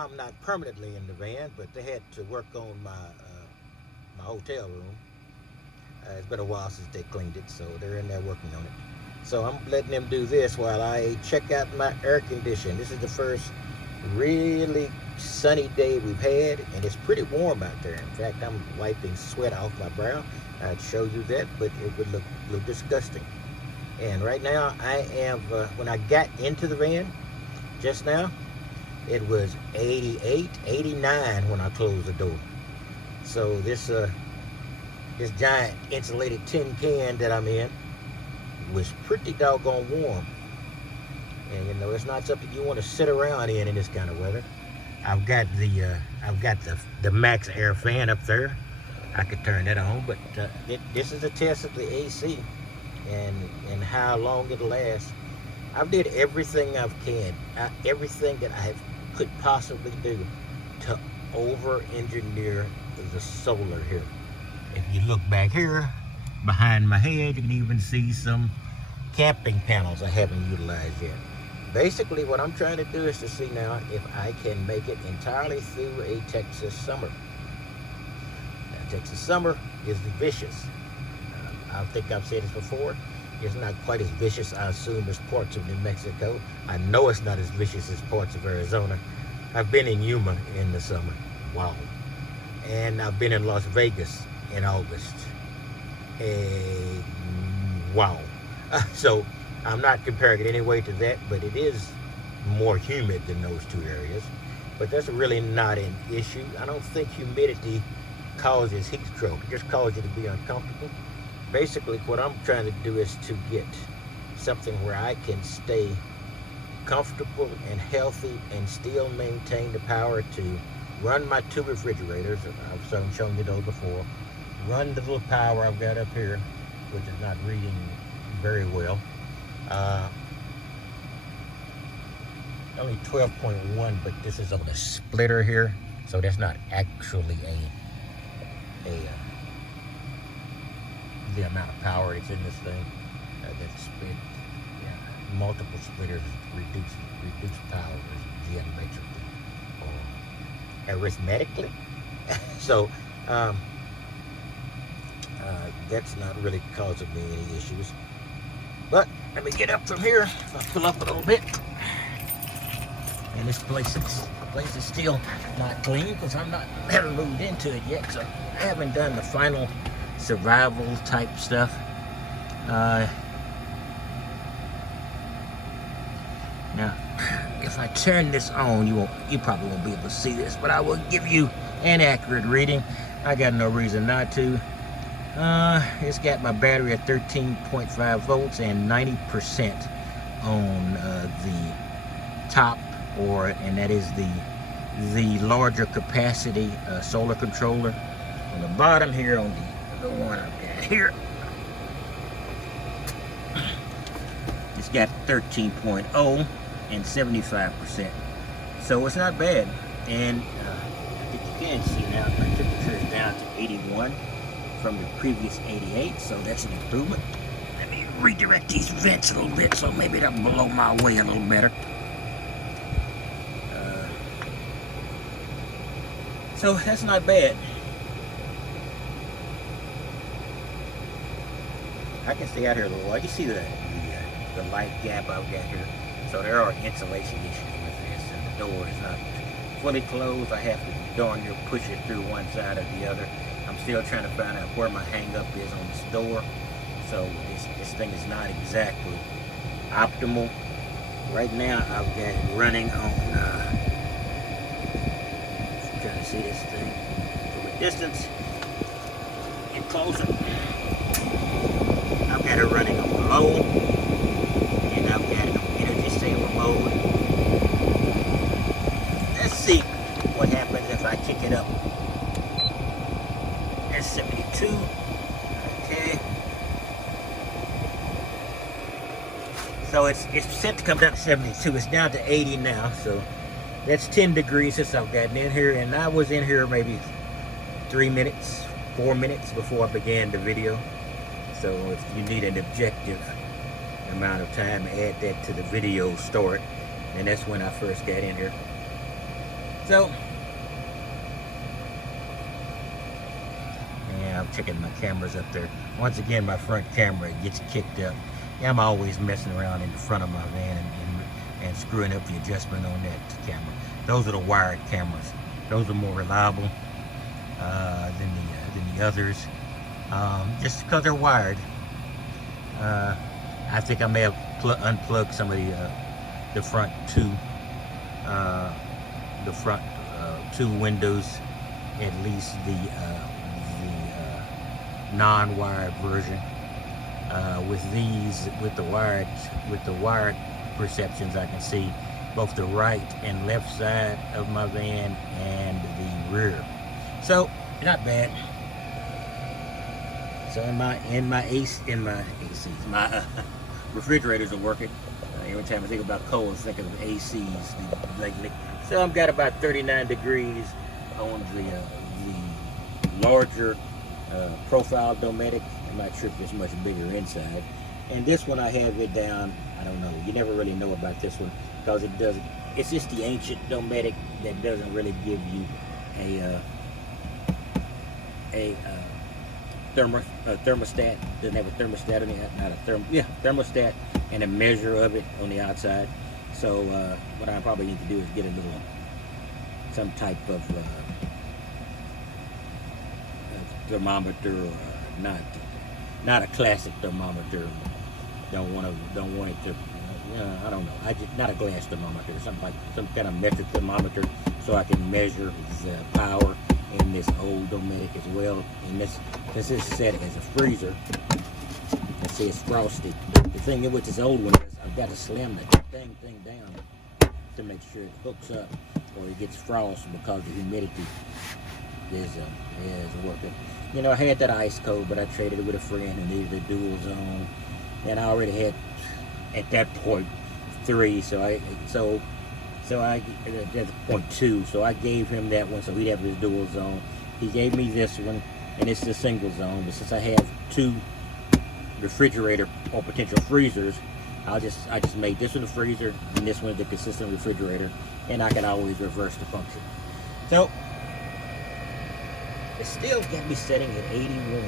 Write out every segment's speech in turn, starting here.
I'm not permanently in the van, but they had to work on my hotel room. It's been a while since they cleaned it, so they're in there working on it. So I'm letting them do this while I check out my air condition. This is the first really sunny day we've had, and it's pretty warm out there. In fact, I'm wiping sweat off my brow. I'd show you that, but it would look disgusting. And right now, I am, when I got into the van just now, it was 88, 89 when I closed the door. So this giant insulated tin can that I'm in was pretty doggone warm. And you know, it's not something you want to sit around in this kind of weather. I've got the max air fan up there. I could turn that on, but this is a test of the AC and how long it'll last. I've did everything I've can, everything that I could possibly do to over-engineer the solar here. If you look back here, behind my head, you can even see some camping panels I haven't utilized yet. Basically, what I'm trying to do is to see now if I can make it entirely through a Texas summer. Now, Texas summer is vicious. I think I've said this before. It's not quite as vicious, I assume, as parts of New Mexico. I know it's not as vicious as parts of Arizona. I've been in Yuma in the summer. Wow. And I've been in Las Vegas in August. Wow. So I'm not comparing it anyway to that, but it is more humid than those two areas. But that's really not an issue. I don't think humidity causes heat stroke. It just causes you to be uncomfortable. Basically, what I'm trying to do is to get something where I can stay comfortable and healthy and still maintain the power to run my two refrigerators. I've shown you those before. Run the little power I've got up here, which is not reading very well. Only 12.1, but this is on a splitter here, so that's not actually the amount of power that's in this thing. That's split. Yeah, multiple splitters reduce power geometrically or arithmetically. So that's not really causing me any issues. But let me get up from here. If I pull up a little bit, and this place is still not clean because haven't moved into it yet. So I haven't done the final survival type stuff. Now, if I turn this on, you probably won't be able to see this, but I will give you an accurate reading. I got no reason not to. It's got my battery at 13.5 volts and 90% on the top, and that is the larger capacity solar controller. On the bottom here, on the one I've got here, it's got 13.0 and 75%. So it's not bad. And I think you can see now my temperature is down to 81 from the previous 88, so that's an improvement. Let me redirect these vents a little bit so maybe it'll blow my way a little better. So that's not bad. I can stay out here a little while. You see the light gap I've got here. So there are insulation issues with this, and the door is not fully closed. I have to darn near push it through one side or the other. I'm still trying to find out where my hang up is on this door. So this thing is not exactly optimal. Right now I've got it running on, trying to see this thing from a distance and closer. I've got it running on low, and I've got it on energy saver mode. Let's see what happens if I kick it up. That's 72. Okay. So it's set to come down to 72. It's down to 80 now. So that's 10 degrees since I've gotten in here, and I was in here maybe 4 minutes before I began the video. So if you need an objective amount of time, add that to the video start, and that's when I first got in here. So, yeah, I'm checking my cameras up there. Once again, my front camera gets kicked up. Yeah, I'm always messing around in the front of my van and screwing up the adjustment on that camera. Those are the wired cameras. Those are more reliable than the others, just because they're wired. I think I may have unplugged some of the front two windows, at least the non-wired version. With the wired perceptions, I can see both the right and left side of my van and the rear. So not bad. So my refrigerators are working. Every time I think about cold, I think of ACs lately. So I've got about 39 degrees on the larger profile Dometic. I'm not sure if it's much bigger inside. And this one I have it down, I don't know. You never really know about this one because it's just the ancient Dometic that doesn't really give you a thermostat. Doesn't have a thermostat on the thermostat and a measure of it on the outside. So what I probably need to do is get some type of thermometer, or not a classic thermometer. Don't want it to. I don't know. Not a glass thermometer, some kind of metric thermometer, so I can measure the power in this old Dometic as well. And this is set as a freezer. Let's see, it's frosty. The thing with this old one is I've got to slam the thing down to make sure it hooks up, or it gets frost because the humidity is working. You know, I had that ice cold, but I traded it with a friend who needed a dual zone, and I already had at that point 3. So I that's point 2. So I gave him that one, so he'd have his dual zone. He gave me this one, and it's the single zone. But since I have 2 refrigerator or potential freezers, I just made this one a freezer and this one the consistent refrigerator, and I can always reverse the function. So it's still got me setting at 81,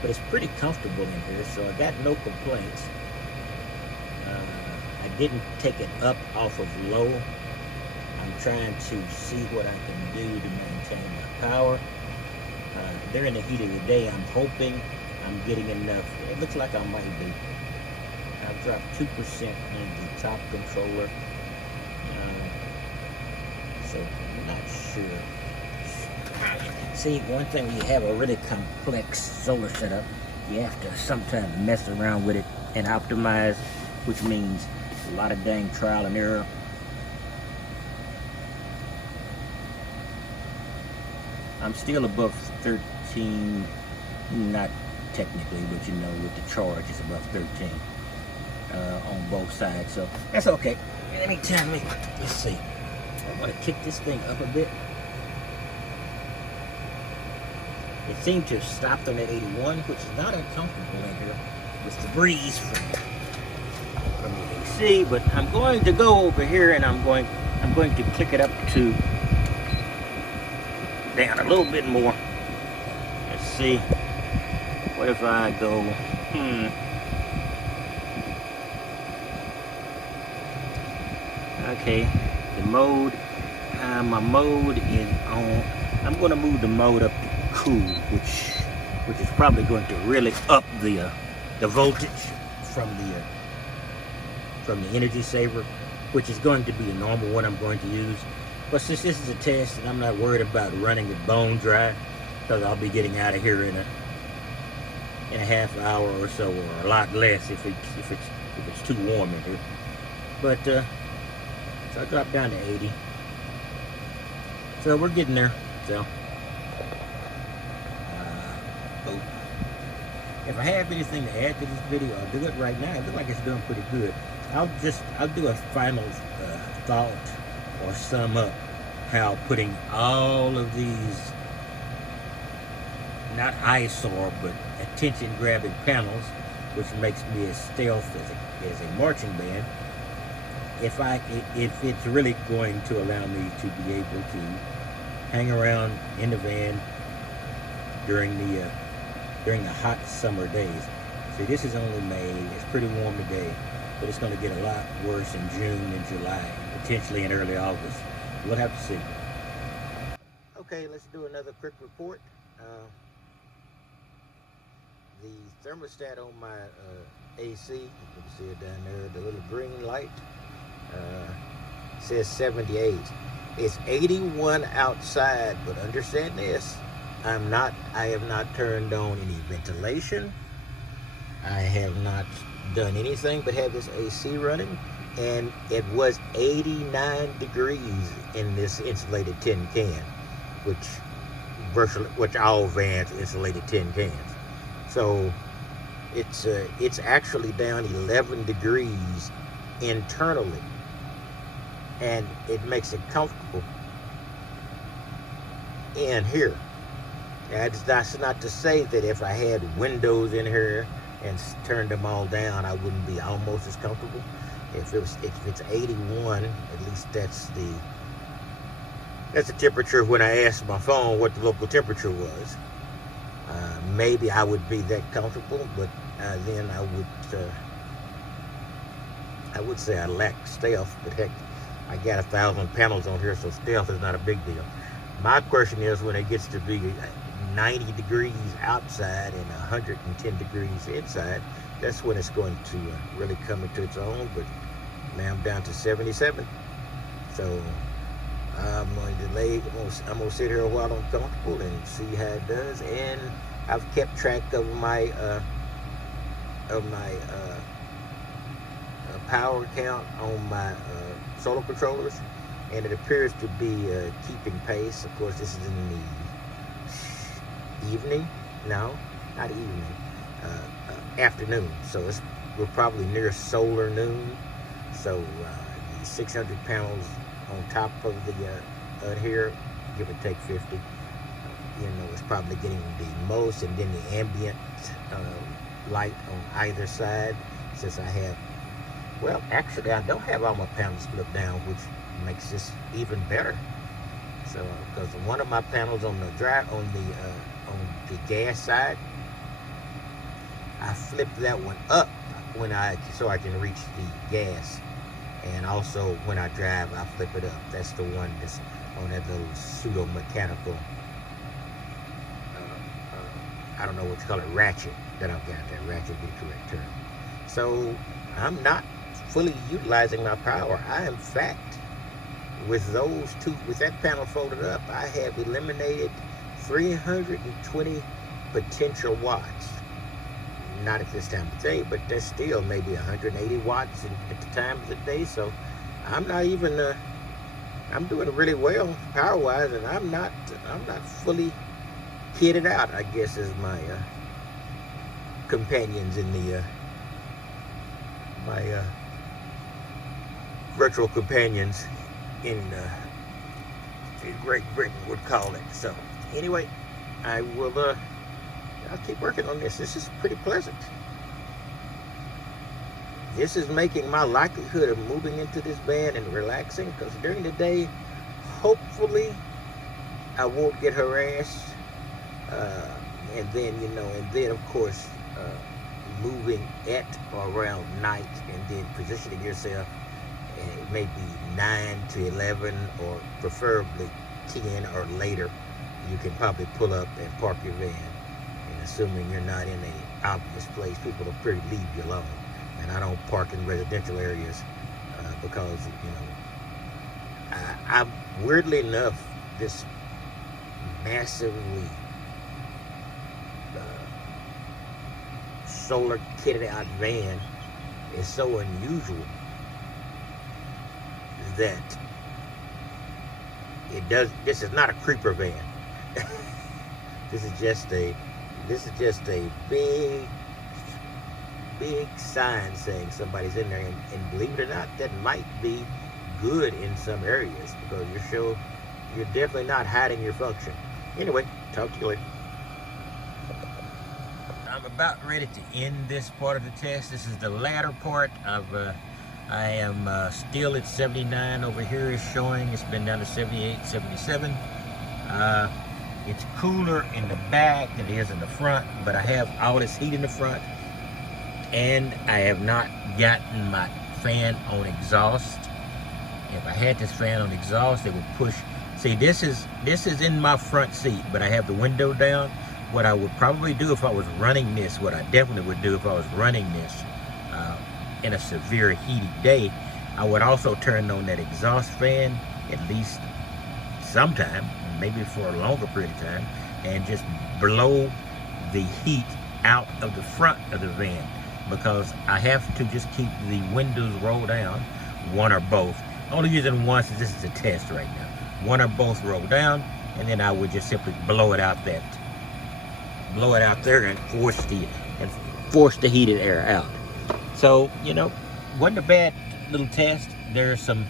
but it's pretty comfortable in here, so I got no complaints. I didn't take it up off of low. I'm trying to see what I can do to maintain my power. During the heat of the day, I'm hoping I'm getting enough. It looks like I might be. I've dropped 2% in the top controller. So I'm not sure. See, one thing when you have a really complex solar setup, you have to sometimes mess around with it and optimize, which means a lot of dang trial and error. I'm still above 13, not technically, but you know, with the charge, it's above 13 on both sides, so that's okay. Let's see. I'm gonna kick this thing up a bit. It seemed to have stopped on that 81, which is not uncomfortable in here with the breeze from the AC. But I'm going to go over here and I'm going to click it up to down a little bit more. Let's see. What if I go? Okay, the mode. My mode is on. I'm going to move the mode up to cool, which is probably going to really up the voltage from the energy saver, which is going to be a normal one I'm going to use. But since this is a test and I'm not worried about running it bone dry, because I'll be getting out of here in a half hour or so, or a lot less if it's too warm in here. But so I dropped down to 80. So we're getting there. So if I have anything to add to this video, I'll do it right now. It looks like it's doing pretty good. I'll do a final thought or sum up how putting all of these, not eyesore, but attention-grabbing panels, which makes me as stealth as a marching band, if it's really going to allow me to be able to hang around in the van during the hot summer days. See, this is only May. It's pretty warm today, but it's going to get a lot worse in June and July, potentially in early August. We'll have to see. Okay, let's do another quick report. The thermostat on my AC, you can see it down there, the little green light, says 78. It's 81 outside, but understand this, I have not turned on any ventilation. I have not done anything but have this AC running, and it was 89 degrees in this insulated tin can, which all vans insulated tin cans. So it's actually down 11 degrees internally, and it makes it comfortable in here. That's not to say that if I had windows in here and turned them all down, I wouldn't be almost as comfortable. If it's 81, at least that's the temperature when I asked my phone what the local temperature was. Maybe I would be that comfortable, but then I would say I lack stealth. But heck, I got 1,000 panels on here, so stealth is not a big deal. My question is, when it gets to be 90 degrees outside and 110 degrees inside, that's when it's going to really come into its own. But now I'm down to 77, so I'm going to sit here a while uncomfortable and see how it does. And I've kept track of my power count on my solar controllers, and it appears to be keeping pace. Of course, this is in the evening. No, not evening. Afternoon. So we're probably near solar noon. So the 600 panels on top of the here, give or take 50. It's probably getting the most, and then the ambient light on either side. Since I have, well, actually I don't have all my panels flipped down, which makes this even better. So, because one of my panels on the gas side, I flipped that one up so I can reach the gas, and also when I drive, I flip it up. That's the one that's on that little pseudo mechanical. I don't know what you call it, ratchet that I've got. That ratchet would be the correct term. So I'm not fully utilizing my power. I, in fact, with that panel folded up, I have eliminated 320 potential watts. Not at this time of day, but that's still maybe 180 watts at the time of the day. So I'm not even, I'm doing really well power-wise, and I'm not fully kitted out, I guess, as my companions in my virtual companions in Great Britain would call it. So anyway, I'll keep working on this. This is pretty pleasant. This is making my likelihood of moving into this van and relaxing, because during the day, hopefully, I won't get harassed. And then of course, moving at or around night, and then positioning yourself maybe 9 to 11, or preferably 10 or later. You can probably pull up and park your van, and assuming you're not in a obvious place, people will pretty leave you alone. And I don't park in residential areas because I weirdly enough, this massively solar kitted out van is so unusual that this is not a creeper van. This is just a big sign saying somebody's in there, and believe it or not, that might be good in some areas, because you're definitely not hiding your function. Anyway, talk to you later. I'm about ready to end this part of the test. This is the latter part. I've I am still at 79. Over here is showing it's been down to 78, 77. It's cooler in the back than it is in the front, but I have all this heat in the front, and I have not gotten my fan on exhaust. If I had this fan on exhaust, it would push. See, this is in my front seat, but I have the window down. What I would probably do if I was running this, what I definitely would do if I was running this in a severe heated day, I would also turn on that exhaust fan at least sometime, maybe for a longer period of time, and just blow the heat out of the front of the van, because I have to just keep the windows rolled down, one or both. Only using one since this is a test right now. One or both rolled down, and then I would just simply blow it out there and force the heated air out. So, you know, wasn't a bad little test. There are some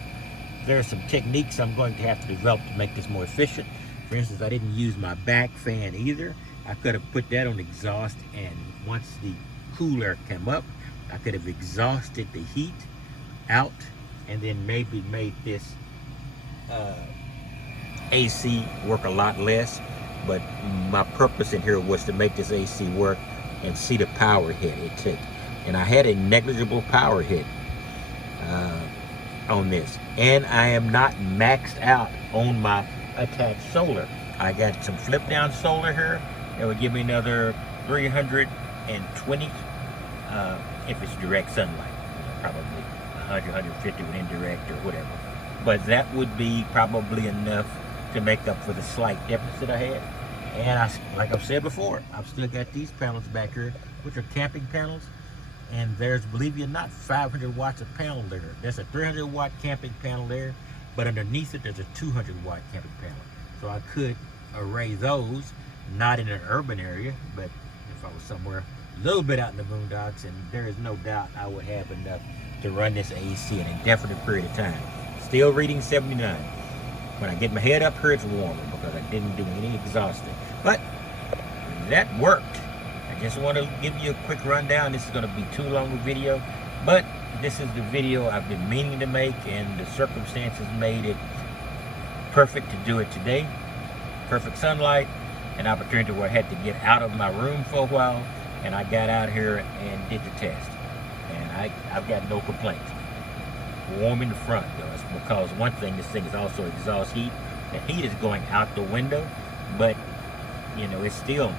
techniques I'm going to have to develop to make this more efficient. For instance, I didn't use my back fan either. I could have put that on exhaust, and once the cooler came up, I could have exhausted the heat out, and then maybe made this AC work a lot less. But my purpose in here was to make this AC work and see the power hit it took. And I had a negligible power hit on this. And I am not maxed out on my attached solar. I got some flip down solar here that would give me another 320 if it's direct sunlight. Probably 100, 150 with indirect or whatever. But that would be probably enough to make up for the slight deficit I had. And like I've said before, I've still got these panels back here, which are camping panels. And there's, believe it or not, 500 watts of panel there. There's a 300 watt camping panel there, but underneath it there's a 200 watt camping panel. So I could array those, not in an urban area, but if I was somewhere a little bit out in the boondocks, and there is no doubt I would have enough to run this AC in a definite period of time. Still reading 79. When I get my head up here, it's warmer because I didn't do any exhausting. But that worked. I just want to give you a quick rundown. This is going to be too long a video, but this is the video I've been meaning to make, and the circumstances made it perfect to do it today. Perfect sunlight, an opportunity where I had to get out of my room for a while, and I got out here and did the test. And I've got no complaints. Warm in the front, though. It's because one thing, this thing is also exhaust heat. The heat is going out the window, but you know, it's still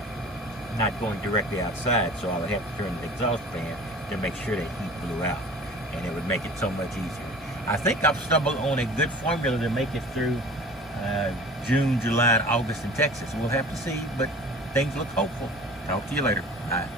not going directly outside, so I would have to turn the exhaust fan to make sure that heat blew out, and it would make it so much easier. I think I've stumbled on a good formula to make it through June, July, and August in Texas. We'll have to see, but things look hopeful. Talk to you later. Bye.